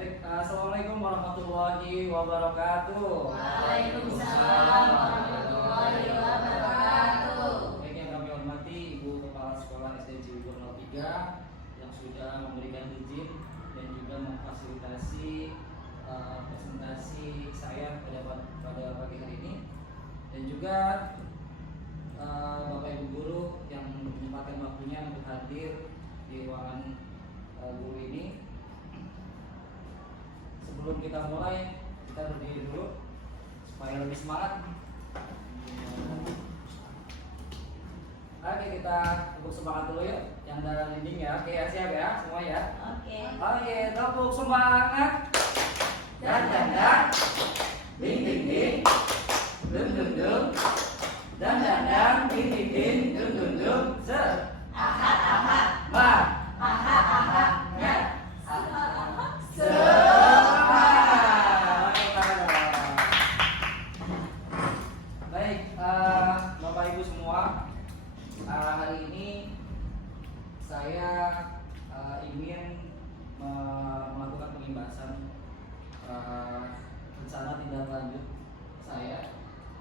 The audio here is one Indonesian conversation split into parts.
Baik, assalamualaikum warahmatullahi wabarakatuh. Waalaikumsalam warahmatullahi wabarakatuh. Baik, yang kami hormati Ibu Kepala Sekolah SD Cibubur 03 yang sudah memberikan izin dan juga memfasilitasi presentasi saya pada pagi hari ini, dan juga Bapak Ibu guru yang menyempatkan waktunya untuk hadir di ruangan guru ini. Sebelum kita mulai, kita berdiri dulu supaya lebih semangat. Oke, kita tepuk semangat dulu yuk. Yang ada linding ya. Oke, siap ya semua ya. Oke, tepuk semangat. Dan ding ding ding, dum dum dum, dan ding ding ding, dum dum dum, Ahad ahad, ma, ahad ahad, ya, Baik, Bapak Ibu semua, hari ini saya ingin melakukan pembahasan rencana tindak lanjut saya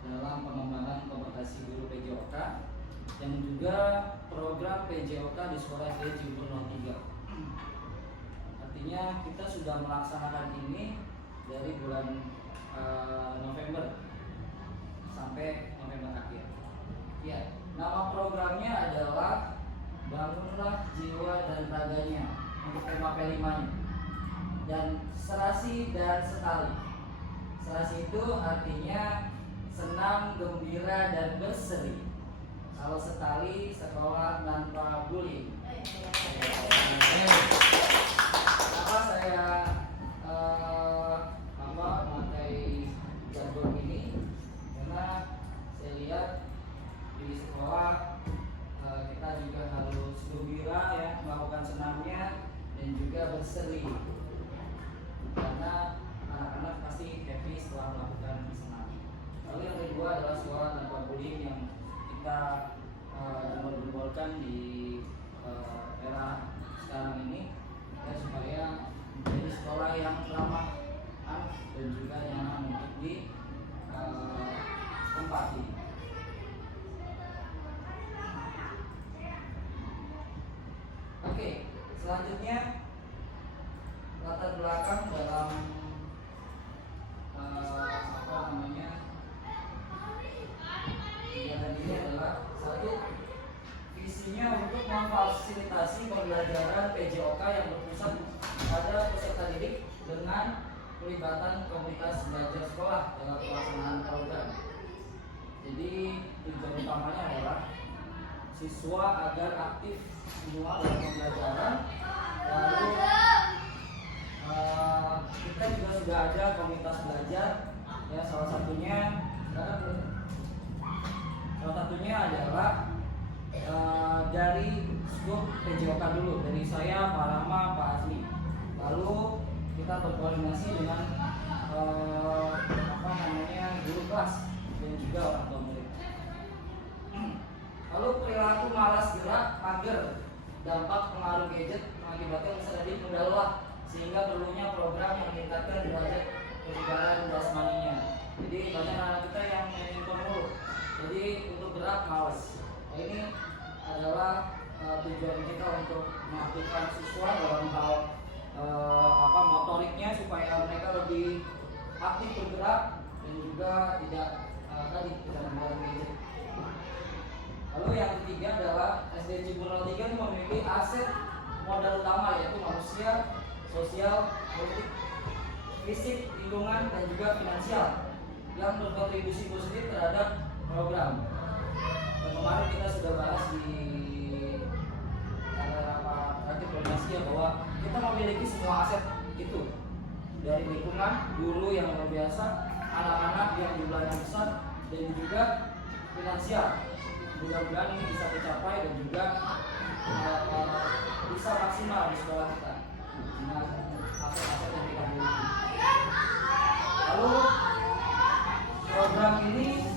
dalam pengembangan kompetensi guru PJOK yang juga program PJOK di Sekolah SD Cibubur 03. Artinya kita sudah melaksanakan ini dari bulan November sampai November akhir. Ya, nama programnya adalah Bangunlah Jiwa dan Raganya untuk tema P5-nya. Dan serasi dan setali. Serasi itu artinya senang, gembira, dan berseri. Kalau setali, sekolah tanpa bullying. Kenapa saya memakai jargon ini? Karena saya lihat di sekolah kita juga harus gembira ya, melakukan senamnya dan juga berseri. Karena anak-anak pasti happy setelah melakukan senam. Lalu yang kedua adalah sekolah tanpa bullying yang kita gembar-gemborkan di era sekarang ini, ya, supaya menjadi sekolah yang ramah anak dan juga nyaman untuk di tempat ini. Oke, selanjutnya latar belakang dalam kegiatan ini adalah satu, visinya untuk memfasilitasi pembelajaran PJOK yang berpusat pada peserta didik dengan pelibatan komunitas belajar sekolah dalam pelaksanaan program. Jadi tujuan utamanya adalah siswa agar aktif semua dalam pembelajaran. Lalu kita juga sudah ada komunitas belajar, ya, salah satunya adalah dari skup PJOK dulu, dari saya, Pak Rama, Pak Azmi. Lalu kita berkoordinasi dengan guru kelas dan juga orang tua murid. Lalu perilaku malas gerak, mager, dampak pengaruh gadget mengakibatkan peserta didik mudah lelah, sehingga perlunya program yang meningkatkan derajat kebugaran jasmaninya. Jadi banyak anak kita yang main handphone mulu, jadi untuk gerak malas. Nah, ini adalah tujuan kita untuk mengaktifkan siswa dalam hal motoriknya supaya mereka lebih aktif bergerak dan juga tidak menggunakan gadget. Lalu yang ketiga adalah SD Cibubur 03 ini memiliki aset modal utama, yaitu manusia, sosial, politik, fisik, lingkungan, dan juga finansial yang berkontribusi positif terhadap program. Dan kemarin kita sudah bahas di terakhir koordinasi ya, bahwa kita memiliki semua aset itu, dari lingkungan, guru yang luar biasa, anak-anak yang jumlahnya besar, dan juga finansial. Mudah-mudahan ini bisa tercapai dan juga bisa maksimal di sekolah kita dengan aset-aset yang kita miliki. Lalu program ini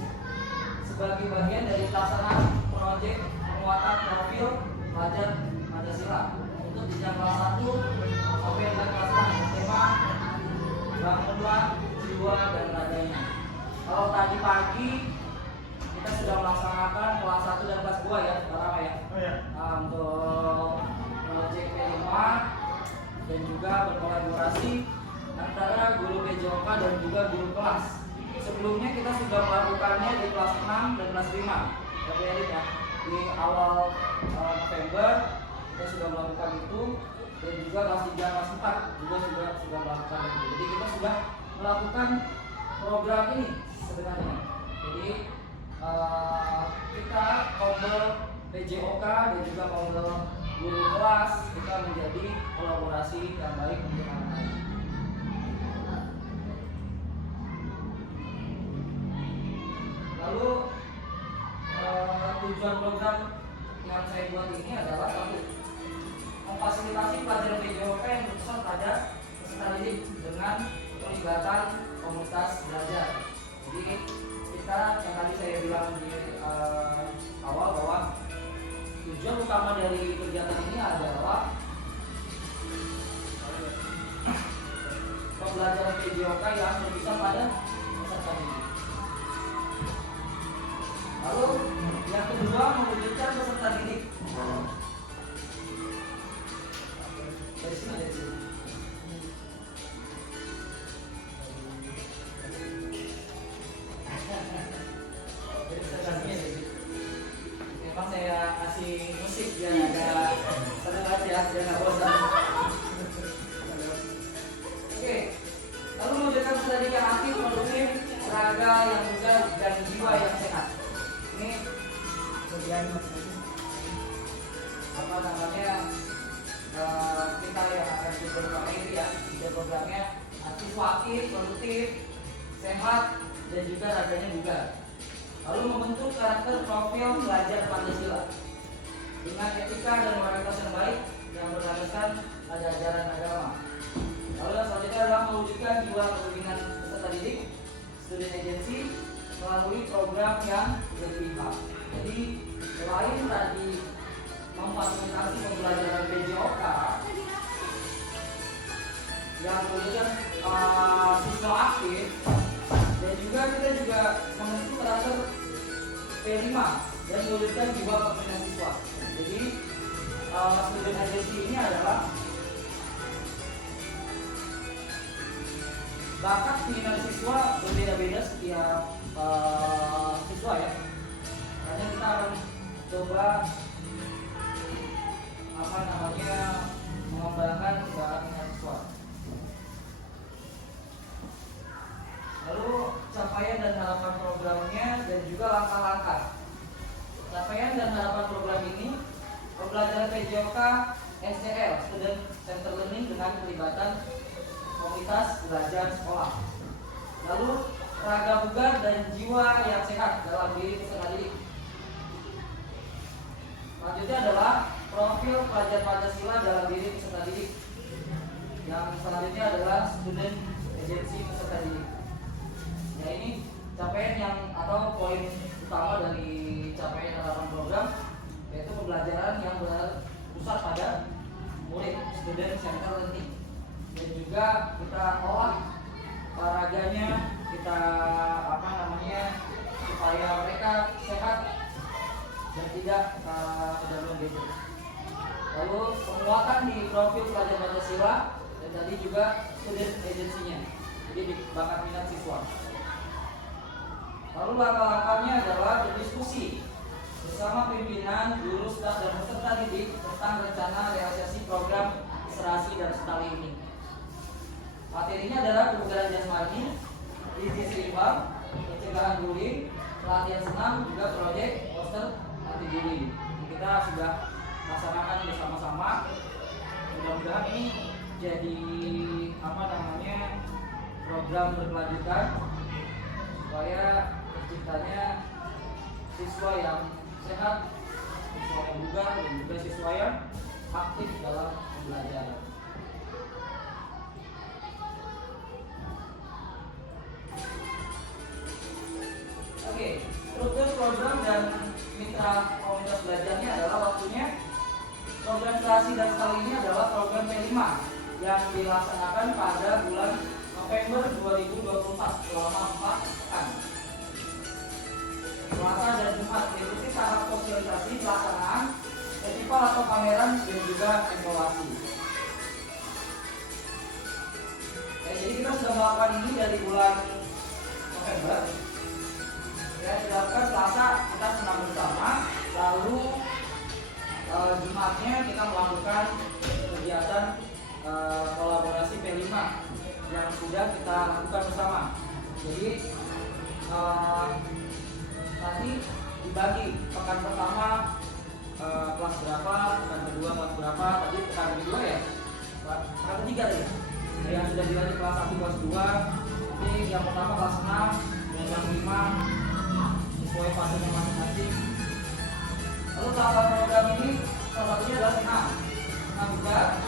sebagai bagian dari pelaksanaan proyek penguatan profil pelajar Pancasila untuk jenjang kelas 1 sampai kelas 6 tema dan juga berkolaborasi antara guru PJOK dan juga guru kelas. Sebelumnya kita sudah melakukannya di kelas 6 dan kelas 5. Tapi ya, di awal November kita sudah melakukan itu, dan juga kelas 3, kelas 4 juga sudah melakukan itu. Jadi kita sudah melakukan program ini sebenarnya. Jadi kita kombo PJOK dan juga kombo guru kelas, kita menjadi kolaborasi yang baik untuk anak-anak. Lalu tujuan program yang saya buat ini adalah satu, memfasilitasi pelajaran PJOK yang berpusat pada peserta didik dengan pelibatan komunitas belajar. Jadi kita yang tadi saya bilang di awal bahwa tujuan utama dari kegiatan ini adalah pembelajaran PJOK yang berpusat pada peserta didik. Lalu yang kedua, mewujudkan peserta didik. Dari sini. Memang saya kasih musik biar agak seru aja, biar nggak bosan. Oke. Lalu mewujudkan peserta didik yang aktif, produktif, raga yang bugar, dan jiwa yang sehat. Ini bagian apa namanya, kita yang akan berprogram ini ya, programnya siswa aktif, produktif, sehat, dan juga raganya bugar. Lalu membentuk karakter profil pelajar Pancasila dengan etika dan moralitas yang baik yang berlandaskan pada ajaran agama. Lalu yang selanjutnya adalah mewujudkan jiwa kepemimpinan peserta didik, student agency, melalui program yang berpihak. Jadi selain tadi memfasilitasi pembelajaran PJOK yang kemudian siswa aktif, dan juga kita juga membentuk karakter P5 dan mewujudkan jiwa kepemimpinan siswa. Jadi student agency ini adalah bakat minat siswa berbeda-beda setiap siswa ya. Karena kita akan coba mengembangkan bakat minat siswa. Lalu capaian dan harapan programnya dan juga langkah-langkah. Capaian dan harapan program ini, pembelajaran PJOK SCL Student Center Learning dengan pelibatan komunitas belajar sekolah. Lalu raga bugar dan jiwa yang sehat dalam diri peserta didik. Selanjutnya adalah profil pelajar Pancasila dalam diri peserta didik. Yang selanjutnya adalah student agency peserta didik. Ya, ini capaian yang atau poin utama dari capaian harapan program, yaitu pembelajaran yang berpusat pada murid, student center learning. Dan juga kita olah olahraganya, kita supaya mereka sehat dan tidak kecanduan gadget. Lalu penguatan di profil pelajar Pancasila dan tadi juga student agency-nya, jadi di bakat minat siswa. Lalu langkah-langkahnya adalah berdiskusi bersama pimpinan, guru, staf, dan peserta didik tentang rencana realisasi program literasi dan setali ini. Materinya adalah kebugaran jasmani, gizi seimbang, pencegahan bullying, pelatihan senam, juga proyek poster anti bullying. Kita sudah laksanakan bersama-sama. Mudah-mudahan ini jadi program berkelanjutan supaya terciptanya siswa yang sehat, siswa yang bugar, dan juga siswa yang aktif dalam pembelajaran. Oke, struktur program dan mitra komunitas belajarnya adalah waktunya. Program literasi dan sekali ini adalah program P5 yang dilaksanakan pada bulan November 2024 selama 4 pekan. Selasa dan Jumat diikuti tahap sosialisasi pelaksanaan festival atau pameran dan juga evaluasi. melakukan ini dari bulan November. Ya, dilakukan Selasa kita senam bersama, lalu Jumatnya kita melakukan kegiatan kolaborasi P5 yang sudah kita lakukan bersama. Jadi nanti dibagi pekan pertama kelas berapa, pekan kedua kelas berapa, tadi pekan kedua ya, pekan ketiga tadi. Yang sudah dibagi kelas 1 kelas 2, ini yang pertama kelas 6 dan kelas 5 sesuai fasenya masing-masing. Lalu tahapan program ini salah satunya adalah senam juga,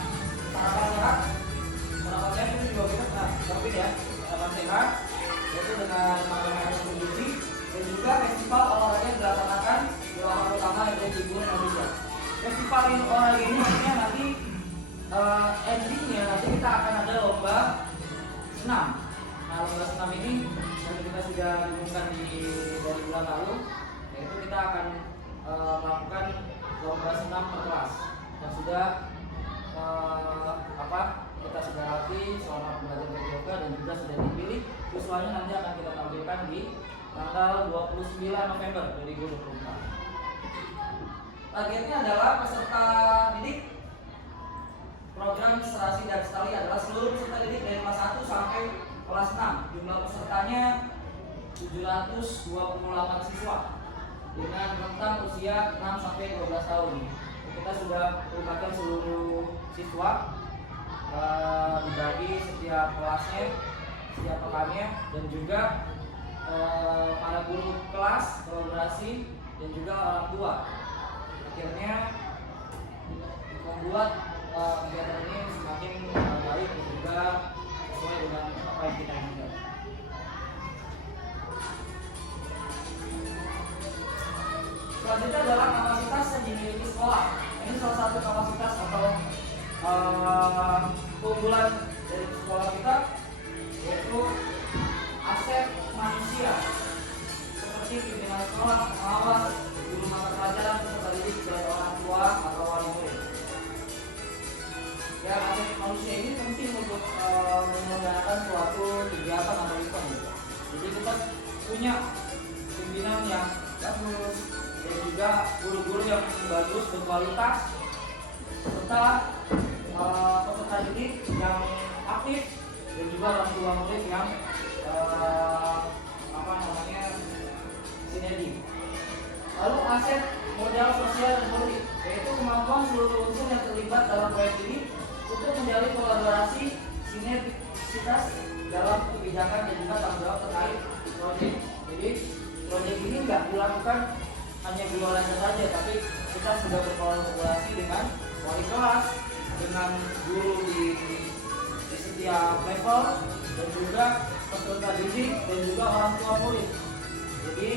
sarapan sehat. Sarapan sehat itu juga kita tapi ya, sarapan sehat yaitu dengan makanan yang bergizi dan juga festival olahraga yang dilaksanakan di lapangan utama yang ada di Gunung Indonesia. Festival olahraga ini artinya nanti endingnya nanti kita akan ada lomba senam. Nah, lomba senam ini yang kita sudah diumumkan dari bulan lalu, yaitu kita akan melakukan lomba senam per kelas yang sudah kita sudah latih selama pembelajaran yoga dan juga sudah dipilih siswanya nanti akan kita tampilkan di tanggal 29 November 2024. Targetnya adalah peserta didik program Serasi dan Setali adalah seluruh peserta didik dari kelas 1 sampai kelas 6. Jumlah pesertanya 728 siswa dengan rentang usia 6 sampai 12 tahun. Kita sudah melibatkan seluruh siswa dibagi setiap kelasnya, setiap pekannya, dan juga para guru kelas, kolaborasi, dan juga orang tua. Akhirnya membuat kegiatan ini semakin baik dan juga sesuai dengan apa yang kita inginkan. Selanjutnya adalah kapasitas yang dimiliki sekolah. Ini salah satu kapasitas atau keunggulan dari sekolah kita, yaitu aset manusia seperti pimpinan sekolah, pengawas, guru mata pelajaran, peserta didik, dan orang tua atau wali murid. Ya, aset manusia ini penting untuk menyelenggarakan suatu kegiatan atau event. Jadi kita punya pimpinan yang bagus dan juga guru-guru yang bagus, berkualitas, serta peserta didik yang aktif dan juga orang tua murid yang sinergi. Lalu aset modal sosial dan politik, yaitu kemampuan seluruh unsur yang terlibat dalam proyek ini untuk menjalin kolaborasi sinergisitas dalam kebijakan dan juga tanggung jawab terkait proyek. Jadi proyek ini nggak dilakukan hanya di luar saja, tapi kita sudah berkolaborasi dengan wali kelas, dengan guru di setiap level, dan juga peserta didik dan juga orang tua murid. Jadi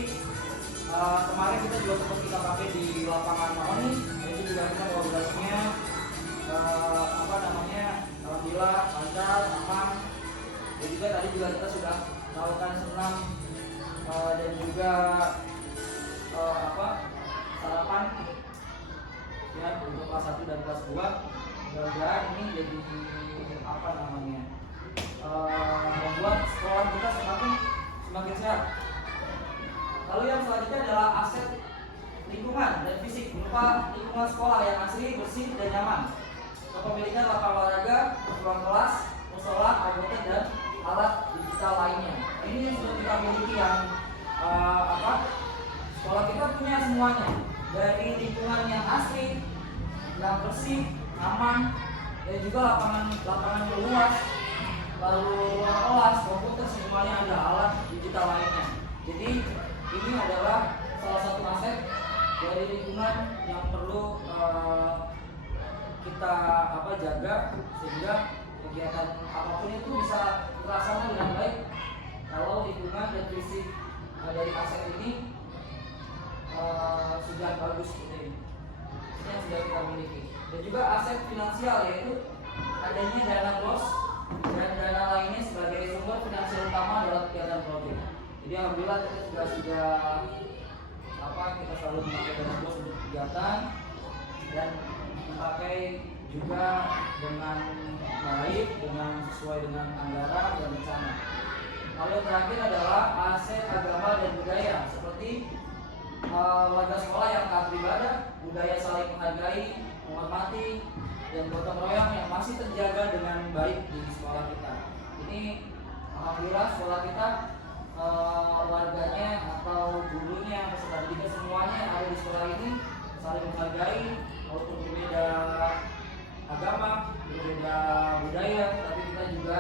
kemarin kita juga sempat kita pakai di lapangan Maoni, itu juga kita kolaborasinya alhamdulillah lancar, aman. Dan juga tadi juga kita sudah melakukan senam dan juga sarapan ya untuk kelas 1 dan kelas 2. Mudah-mudahan ini jadi membuat sekolah kita semakin sehat. Lalu yang selanjutnya adalah aset lingkungan dan fisik berupa lingkungan sekolah yang asri, bersih, dan nyaman. Kepemilikan lapangan olahraga, ruang kelas, musola, air dan alat digital lainnya. Ini sudah kita miliki yang sekolah kita punya semuanya, dari lingkungan yang asri, yang bersih, aman, dan juga lapangan yang luas, lalu ruang kelas, komputer, semuanya ada, alat digital lainnya. Jadi ini adalah salah satu aset dari lingkungan yang perlu kita jaga sehingga kegiatan apapun itu bisa terlaksana dengan baik kalau lingkungan dan fisik dari aset ini sudah bagus seperti ini. Ini yang sudah kita miliki. Dan juga aset finansial, yaitu adanya dana BOS dan dana lainnya sebagai sumber finansial utama dalam kegiatan proyek. Jadi alhamdulillah kita sudah kita selalu memakai dana BOS untuk kegiatan dan dipakai juga dengan baik sesuai dengan anggaran dan rencana. Lalu yang terakhir adalah aset agama dan budaya seperti warga sekolah yang taat beribadah, budaya saling menghargai, menghormati, dan gotong royong yang masih terjaga dengan baik di sekolah kita. Ini alhamdulillah sekolah kita warganya atau gurunya, peserta didik semuanya yang ada di sekolah ini saling menghargai, walaupun berbeda agama, berbeda budaya, tapi kita juga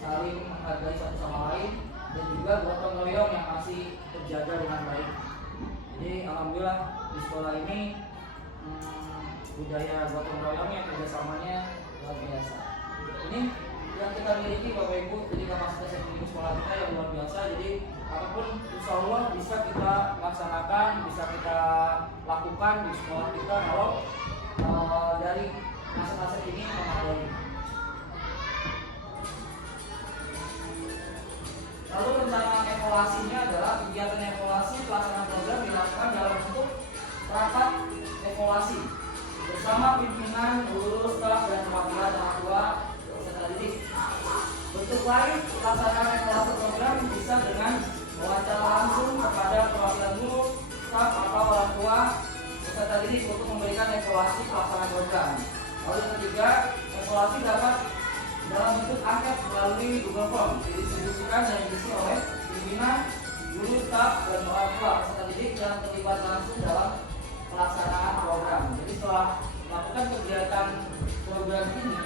saling menghargai satu sama lain dan juga gotong royong yang masih terjaga dengan baik. Jadi alhamdulillah di sekolah ini budaya gotong royongnya, kerjasamanya luar biasa. Ini yang kita miliki Bapak Ibu, jadi kapasitas yang dimiliki sekolah kita yang luar biasa. Jadi apapun insya Allah bisa kita laksanakan, bisa kita lakukan di sekolah kita kalau dari aset-aset ini memadai. Lalu rencana evaluasinya adalah kegiatan evaluasi pelaksanaan program dilakukan dalam bentuk rapat evaluasi bersama pimpinan, guru, staf, dan perwakilan orang tua peserta didik. Bentuk lain pelaksanaan evaluasi program bisa dengan wawancara langsung kepada perwakilan guru, staf, atau orang tua peserta didik untuk memberikan evaluasi pelaksanaan program. Lalu yang ketiga, evaluasi dapat dalam bentuk angket melalui Google Form didistribusikan dan diisi oleh pimpinan, guru, staf, dan orang tua peserta didik yang terlibat langsung dalam pelaksanaan program. Jadi setelah melakukan kegiatan program ini,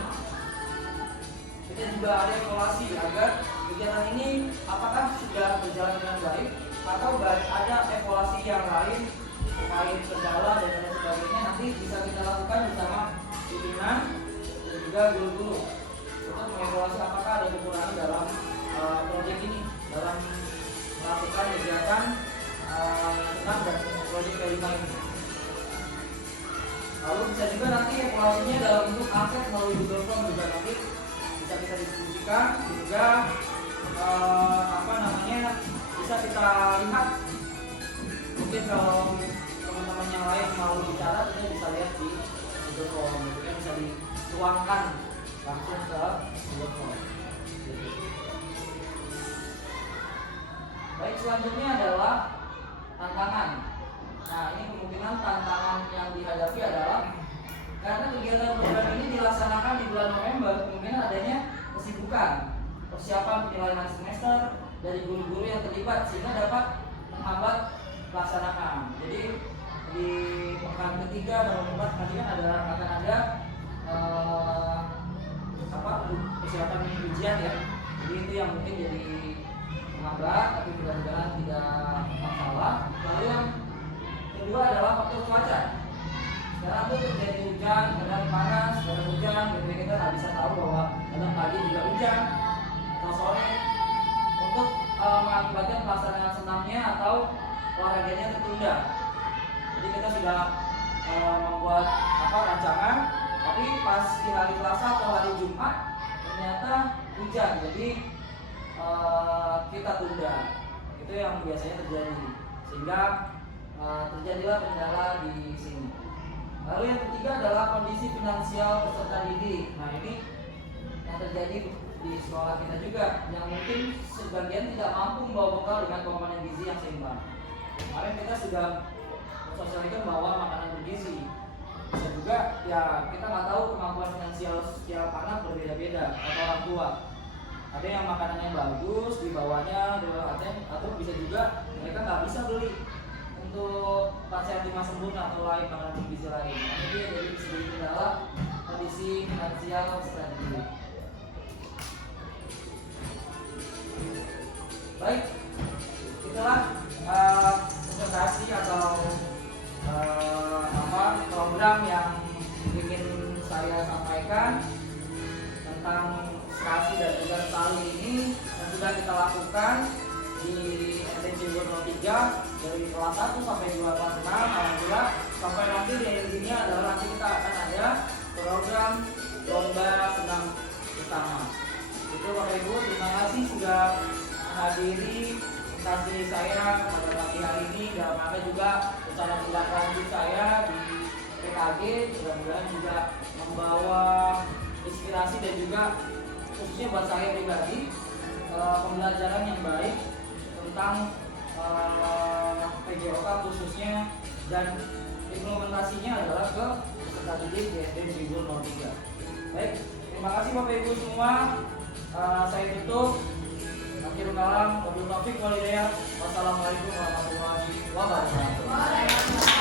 kita juga ada evaluasi agar kegiatan ini apakah sudah berjalan dengan baik atau ada evaluasi yang lain terkait kendala dan lain sebagainya, nanti bisa kita lakukan bersama pimpinan dan juga guru-guru untuk mengevaluasi apakah ada kekurangan dalam proyek ini, dalam melakukan kegiatan senam dan proyek kelima ini. Lalu bisa juga nanti evaluasinya dalam bentuk angket melalui Google Form juga nanti bisa kita diskusikan sehingga bisa kita lihat. Mungkin kalau teman-teman yang lain mau bicara, kita bisa lihat di Google Form, mungkin bisa dituangkan langsung ke Google Form. Baik, selanjutnya adalah tantangan. Nah, ini kemungkinan tantangan yang dihadapi adalah karena kegiatan program ini dilaksanakan di bulan November, kemungkinan adanya kesibukan persiapan penilaian semester dari guru-guru yang terlibat sehingga dapat menghambat pelaksanaan. Jadi di pekan ketiga dan keempat nanti kan akan ada persiapan ujian ya. Jadi itu yang mungkin jadi menghambat, tapi mudah-mudahan tidak masalah. Lalu yang kedua adalah faktor cuaca. Sekarang tuh terjadi hujan, kadang panas, kadang hujan, jadi kita nggak bisa tahu bahwa kadang pagi juga hujan atau sore. Untuk mengakibatkan pelaksanaan senamnya atau olahraganya tertunda. Jadi kita sudah membuat rancangan, tapi pas di hari Selasa atau hari Jumat ternyata hujan, jadi kita tunda. Itu yang biasanya terjadi, sehingga terjadilah kendala di sini. Lalu yang ketiga adalah kondisi finansial peserta didik. Nah, ini yang terjadi di sekolah kita juga, yang mungkin sebagian tidak mampu membawa bekal dengan komponen gizi yang seimbang. Kemarin kita sudah mensosialisasikan bahwa makanan bergizi. Bisa juga ya kita nggak tahu kemampuan finansial setiap anak berbeda-beda atau orang tua. Ada yang makanannya bagus, dibawanya atau bisa juga mereka nggak bisa beli untuk pasien lima sempurna atau lain makanan bergizi lain. Nah, ini jadi sedikit kendala kondisi finansial peserta didik. Baik, itulah presentasi atau program yang ingin saya sampaikan tentang serasi dan tugas tali ini yang sudah kita lakukan di SDC 03 dari kelas 1 sampai 2 kelas 6. Alhamdulillah sampai nanti di endingnya adalah nanti kita akan ada program lomba senam bersama. Itu Bapak Ibu, terima kasih sudah menghadiri presentasi saya pada pagi hari ini, dan ada juga rencana tindak lanjut saya di PKG. Mudah-mudahan juga membawa inspirasi dan juga khususnya buat saya pribadi pembelajaran yang baik tentang PJOK khususnya, dan implementasinya adalah ke peserta didik di SD Cibubur 03. Baik, terima kasih Bapak Ibu semua. Saya tutup. Akhirul kalam, wabillahi taufiq wal hidayah. Wassalamualaikum warahmatullahi wabarakatuh.